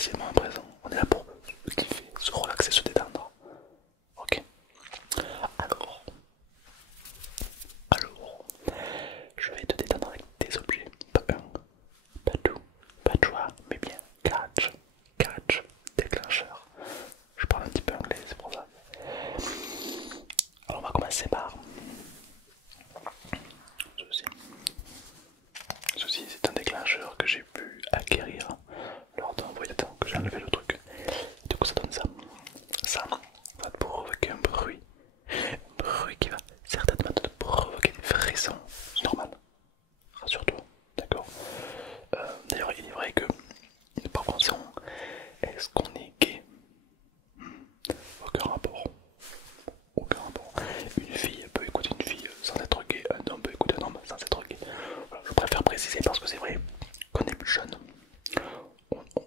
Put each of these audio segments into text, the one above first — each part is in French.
apprécier le moment présent. On est là pour kiffer, se relaxer, se détendre. Ok. Alors, alors, je vais te détendre avec des objets. Pas un, pas deux, pas trois, mais bien quatre. Catch, déclencheur. Je parle un petit peu anglais, c'est pour ça. Alors on va commencer par ceci. Ceci c'est un déclencheur que j'ai pu acquérir lors d'un voyage que j'ai enlevé le truc. Du coup ça donne ça. Ça va te provoquer un bruit. Un bruit qui va certainement te provoquer des frissons. C'est normal. Rassure-toi, d'accord. D'ailleurs il est vrai que parfois on sent est-ce qu'on est gay? Aucun rapport. Aucun rapport. Une fille peut écouter une fille sans être gay, un homme peut écouter un homme sans être gay. Voilà, je préfère préciser parce que c'est vrai qu'on est plus jeune.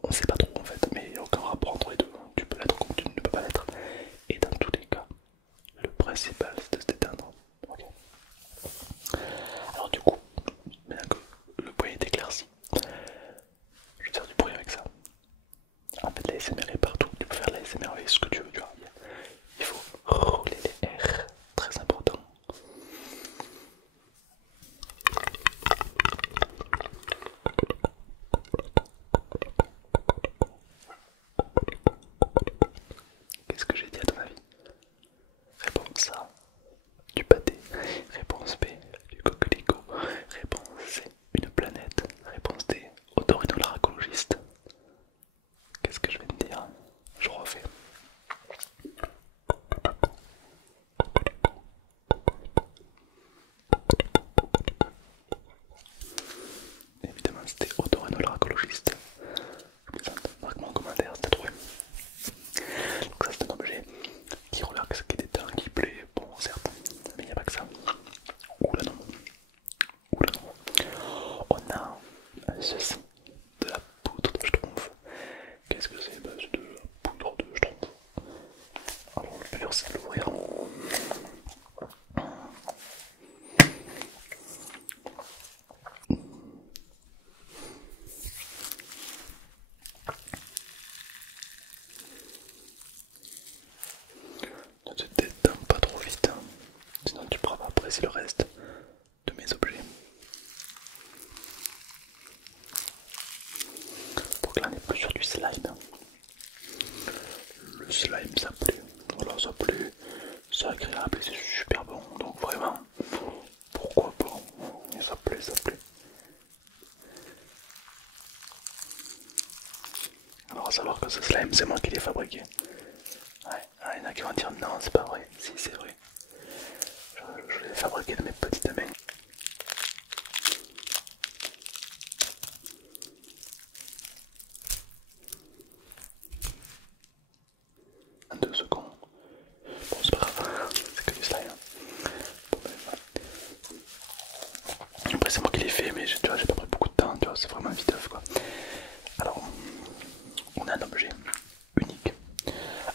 On sait pas trop en fait, mais il n'y a aucun rapport entre les deux. Tu peux l'être comme tu ne peux pas l'être. Et dans tous les cas, le principal c'est de se détendre. Okay. Alors du coup, maintenant que le point est éclairci, je vais faire du bruit avec ça. En fait, la SMR est partout. Tu peux faire la SMR avec ce que tu veux. Tu vois. Il faut rouler les R, très important. Qu'est-ce que j'ai dit à ton avis? Réponse A, du pâté. Réponse B, du coquelicot. Réponse C, une planète. Réponse D, otorhinolaryngologiste. Qu'est-ce que je vais te dire? Je refais. Évidemment, c'était otorhinolaryngologiste. Je plaisante. Marque-moi en commentaire si t'as trouvé. Donc, ça, c'est un objet qui relaxe, qui détend, qui plaît. Bon, certes, mais il n'y a pas que ça. Oula non. Oula non. On a ceci, de la poudre de schtroumpf. Qu'est-ce que c'est? C'est de la poudre de schtroumpf. Alors, le plus dur, c'est de l'ouvrir. Ne te détends pas trop vite, hein. Sinon tu pourras pas apprécier le reste de mes objets. Donc là on est plus sur du slime. Le slime ça plaît, voilà ça plaît, c'est agréable et c'est super bon, donc vraiment, pourquoi pas, et ça plaît, ça plaît. Alors à savoir que ce slime c'est moi qui l'ai fabriqué. Ouais, il y en a qui vont dire non c'est pas vrai, si c'est vrai. Je l'ai fabriqué de mes petites mains. En 2 secondes. Bon c'est pas grave, c'est que du slime. Bon, après c'est moi qui l'ai fait mais j'ai pas pris beaucoup de temps, tu vois, c'est vraiment viteuf quoi. Alors, on a un objet unique.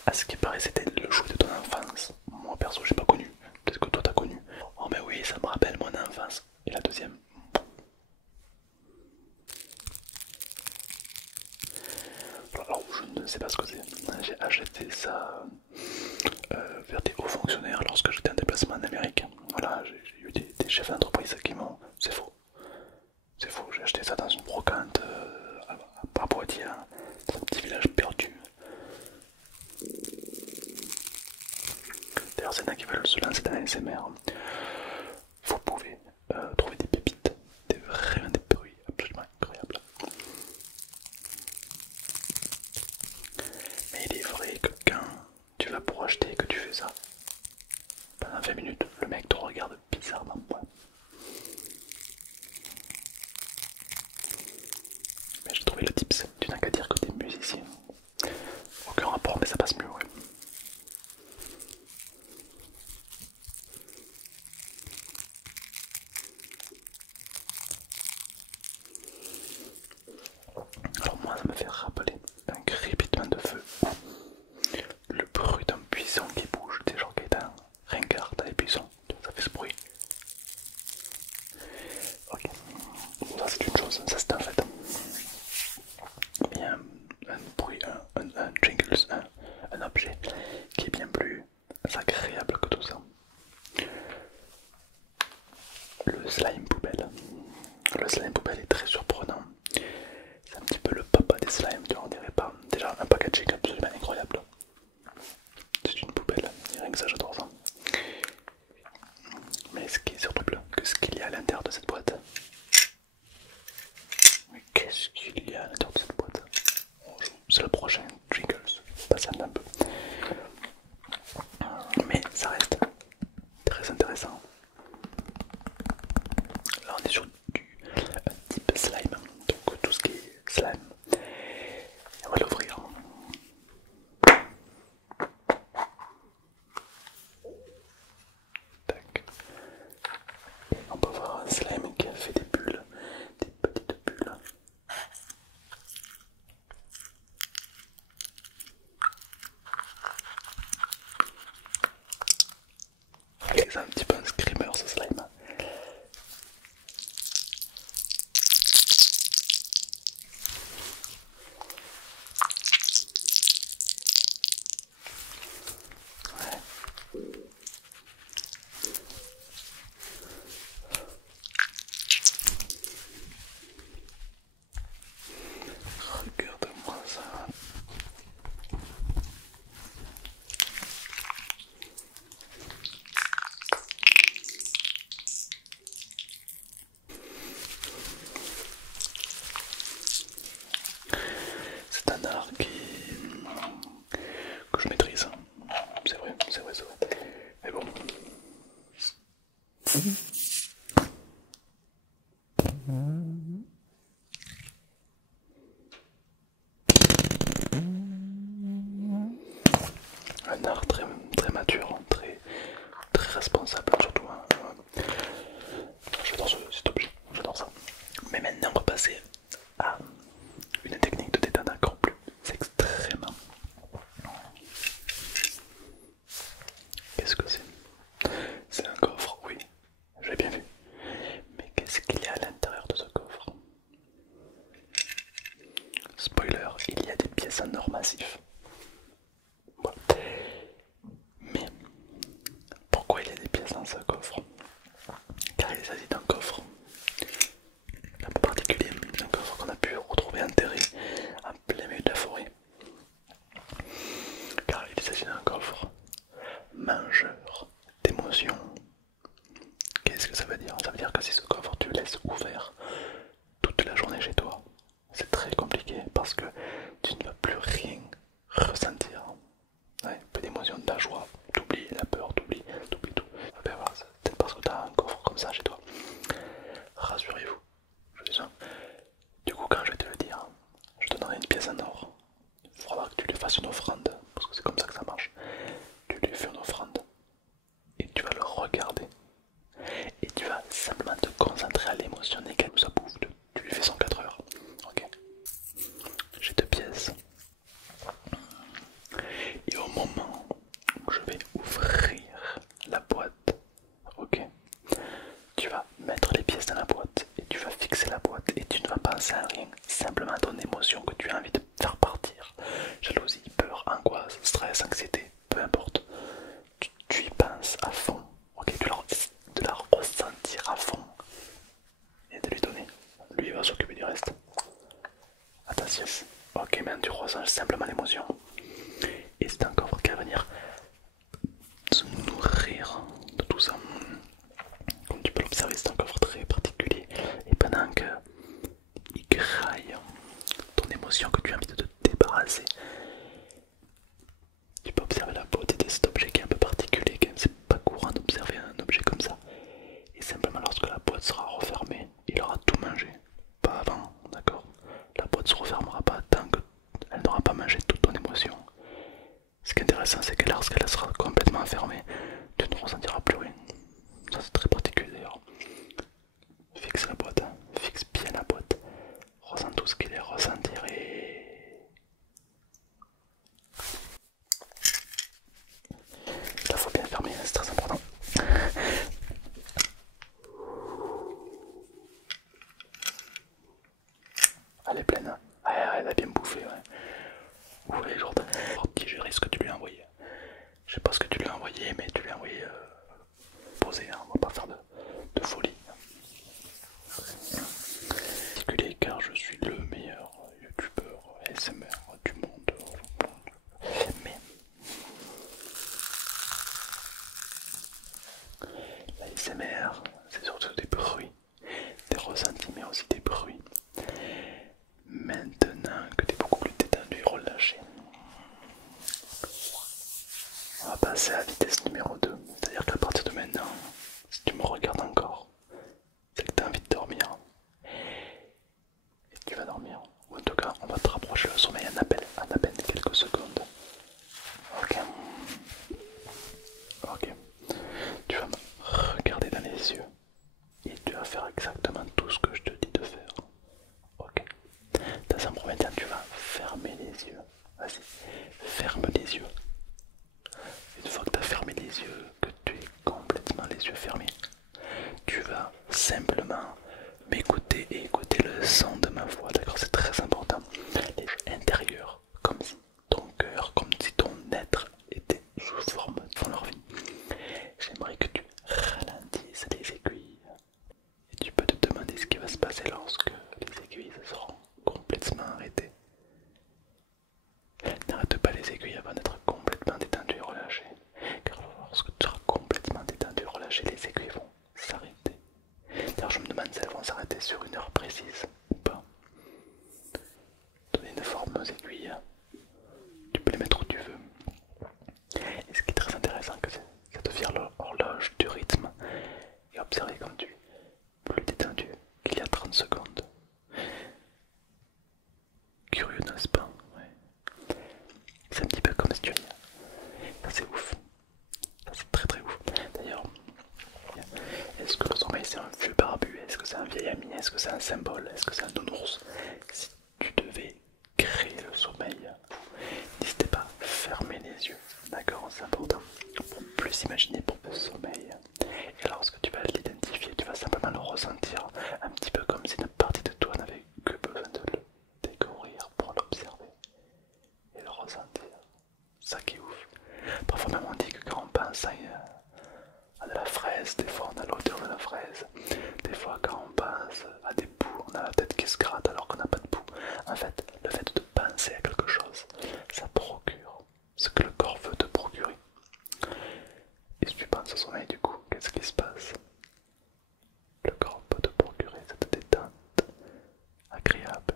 À ce qui paraît c'était le jouet de ton enfance. Moi perso j'ai pas connu, peut-être que toi t'as connu. Oh mais oui ça me rappelle mon enfance. Et la deuxième? Alors je ne sais pas ce que c'est. J'ai acheté ça vers des hauts fonctionnaires lorsque j'étais en déplacement en Amérique. Voilà, j'ai eu des chefs d'entreprise qui m'ont... C'est faux. C'est faux, j'ai acheté ça dans une brocante à Poitiers, hein, dans un petit village perdu. D'ailleurs, c'est là qui veulent se lancer dans la SMR. Vous pouvez trouver des pépites, vraiment des bruits absolument incroyables. Mais il est vrai que quand tu vas pour acheter et que tu fais ça, pendant 20 minutes, le mec te regarde bizarrement. Ouais. Mais j'ai trouvé le tips, tu n'as qu'à dire que t'es musicien. Aucun rapport, mais ça passe mieux, ouais. Alors moi ça me fait rappeler un crépitement de feu, le bruit d'un buisson qui bouge, des gens qui est un ringard dans les buissons, ça fait ce bruit. Ok, bon, ça c'est une chose, ça c'est un fait. Il y a un bruit art que je maîtrise. C'est vrai, c'est vrai, c'est vrai. Mais bon. Un art très, très mature, très, très responsable surtout. Hein. J'adore cet objet, j'adore ça. Mais maintenant on va passer à une technique de détente encore plus extrême. Qu'est-ce que c'est? C'est un coffre, oui, j'ai bien vu. Mais qu'est-ce qu'il y a à l'intérieur de ce coffre? Spoiler, il y a des pièces en or massif. Voilà. Mais pourquoi il y a des pièces dans ce coffre? Car il s'agit d'un coffre un peu particulier, un coffre qu'on a pu retrouver enterré en plein milieu de la forêt. Car il s'agit d'un coffre mangeur d'émotions. Qu'est-ce que ça veut dire? Ça veut dire que si ce coffre tu le laisses ouvert toute la journée chez toi, c'est très compliqué parce que tu ne vas plus rien ressentir. Ouais, peu d'émotions, de la joie, t'oublies la peur, t'oublies tout. Ben voilà, c'est peut-être parce que tu as un coffre comme ça chez toi. Rassurez-vous, je dis ça. Du coup, quand je vais te le dire, je te donnerai une pièce en or. Il faudra que tu lui fasses une offrande, parce que c'est comme ça que ça marche. Tu lui fais une offrande et tu vas le regarder. Et tu vas simplement te concentrer à l'émotion négative que ça bouffe. Tu lui fais 104 heures. Ok. J'ai 2 pièces. Et au moment où je vais ouvrir la boîte, ok, tu vas mettre les pièces dans la boîte et tu vas fixer la boîte et tu ne vas penser à rien, simplement à ton émotion que tu as envie de faire partir. Jalousie, peur, angoisse, stress, anxiété, peu importe. Tu y penses à fond, ok, de la ressentir à fond et de lui donner. Lui il va s'occuper du reste. Attention. Ok, maintenant tu ressens simplement l'émotion. Et c'est un coffre qui va venir se nourrir de tout ça. Comme tu peux l'observer, c'est un coffre très particulier. Et pendant que il graille ton émotion que tu as envie de te débarrasser, tu peux observer la beauté de cet objet qui est un peu particulier. C'est pas courant d'observer un objet comme ça. Et simplement lorsque la boîte sera refermée, il aura tout mangé. Pas avant, d'accord? La boîte se refermera pas tant qu'elle n'aura pas mangé toute ton émotion. Ce qui est intéressant, c'est que lorsqu'elle sera complètement fermée, tu ne ressentiras plus rien. Ça c'est très particulier d'ailleurs. Fixe la boîte, hein. Fixe bien la boîte. Ressens tout ce qu'il est ressentir et... Là faut bien fermer, c'est très important. Elle est pleine, hein. Ah, elle a bien bouffé, ouais. Ouais, Jordan, digérer ce que tu lui as envoyé. Je sais pas ce que tu lui as envoyé, mais tu lui as envoyé posé, hein. On va pas faire de folie. Particulier car je suis le meilleur youtubeur ASMR du monde. Mais l'ASMR, c'est surtout des bruits, des ressentis, mais aussi des bruits. Maintenant que tu es beaucoup plus détendu et relâché, on va passer à la vitesse numéro 2. C'est-à-dire qu'à partir de maintenant, si tu me regardes encore, c'est que tu as envie de dormir. Et tu vas dormir. Ou en tout cas, on va te rapprocher le sommeil en à peine quelques secondes. Ok. Ok. Tu vas me regarder dans les yeux. Et tu vas faire exactement tout ce que je te dis de faire. Ok. Dans un premier temps, tu vas fermer les yeux. Vas-y, ferme les yeux. Une fois que tu as fermé les yeux, que tu es complètement les yeux fermés, ressentir. Ça qui est ouf. Parfois même on dit que quand on pense à de la fraise, des fois on a l'odeur de la fraise. Des fois quand on pense à des poux, on a la tête qui se gratte alors qu'on n'a pas de poux. En fait, le fait de penser à quelque chose, ça procure ce que le corps veut te procurer. Et si tu penses au sommeil du coup, qu'est-ce qui se passe? Le corps peut te procurer cette détente agréable,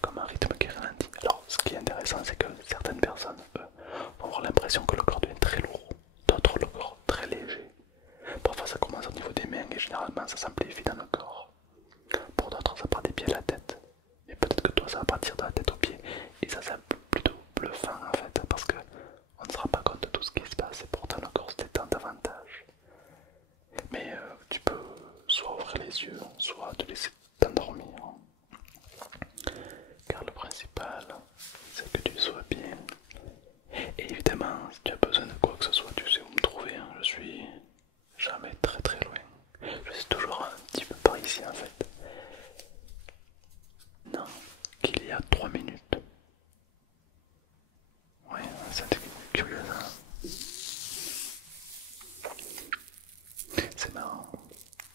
comme un rythme qui ralentit. Alors ce qui est intéressant c'est que certaines personnes vont avoir l'impression que le corps devient très lourd, d'autres le corps très léger. Parfois ça commence au niveau des mains et généralement ça s'amplifie dans le corps. Pour d'autres ça part des pieds à la tête. Et peut-être que toi ça va partir de la tête aux pieds. Et ça c'est plutôt bluffant en fait parce que on ne se rend pas compte de tout ce qui se passe et pourtant le corps se détend davantage. Mais tu peux soit ouvrir les yeux, soit te laisser t'endormir. Car le principal c'est que tu sois bien. Et évidemment si tu as besoin de quoi que ce soit tu sais où me trouver, hein. Je suis jamais très très loin. Je suis toujours un petit peu par ici en fait. Non, qu'il y a 3 minutes. Ouais, c'est curieux ça. C'est marrant.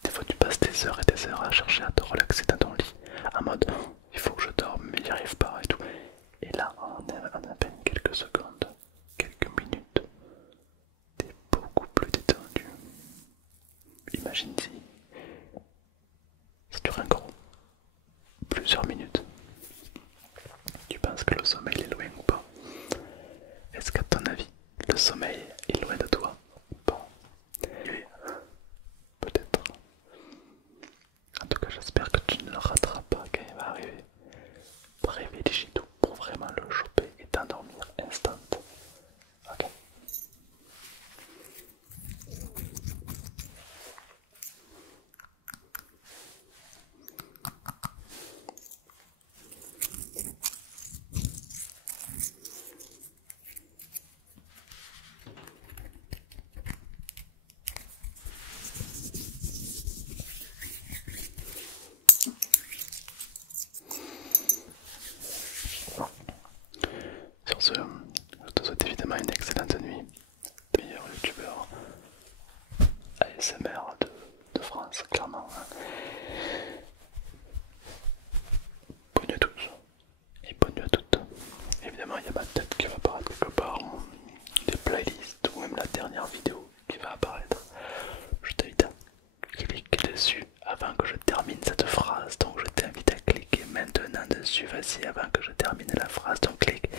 Des fois tu passes des heures et des heures à chercher à te relaxer dans ton lit. En mode, il faut que je dorme mais j'y arrive pas et tout. Et là, en à peine quelques secondes, quelques minutes, t'es beaucoup plus détendu. Imagine si ça dure encore plusieurs minutes. Tu penses que le sommeil est loin ou pas? Est-ce qu'à ton avis, le sommeil est loin de toi ou pas? Oui, peut-être. En tout cas, j'espère que tu ne le rateras pas quand il va arriver. Privilégie tout pour vraiment le choper et t'endormir instant. Ok. Sur ce, je te souhaite évidemment une excellente nuit. Meilleur youtubeur ASMR de France, clairement. Bonne nuit à tous et bonne nuit à toutes. Évidemment, il y a ma tête qui va apparaître quelque part, des playlists ou même la dernière vidéo qui va apparaître. Je t'invite à cliquer dessus avant que je termine cette phrase. Donc, je t'invite à cliquer maintenant dessus. Vas-y, avant que je termine la phrase. Donc, clique.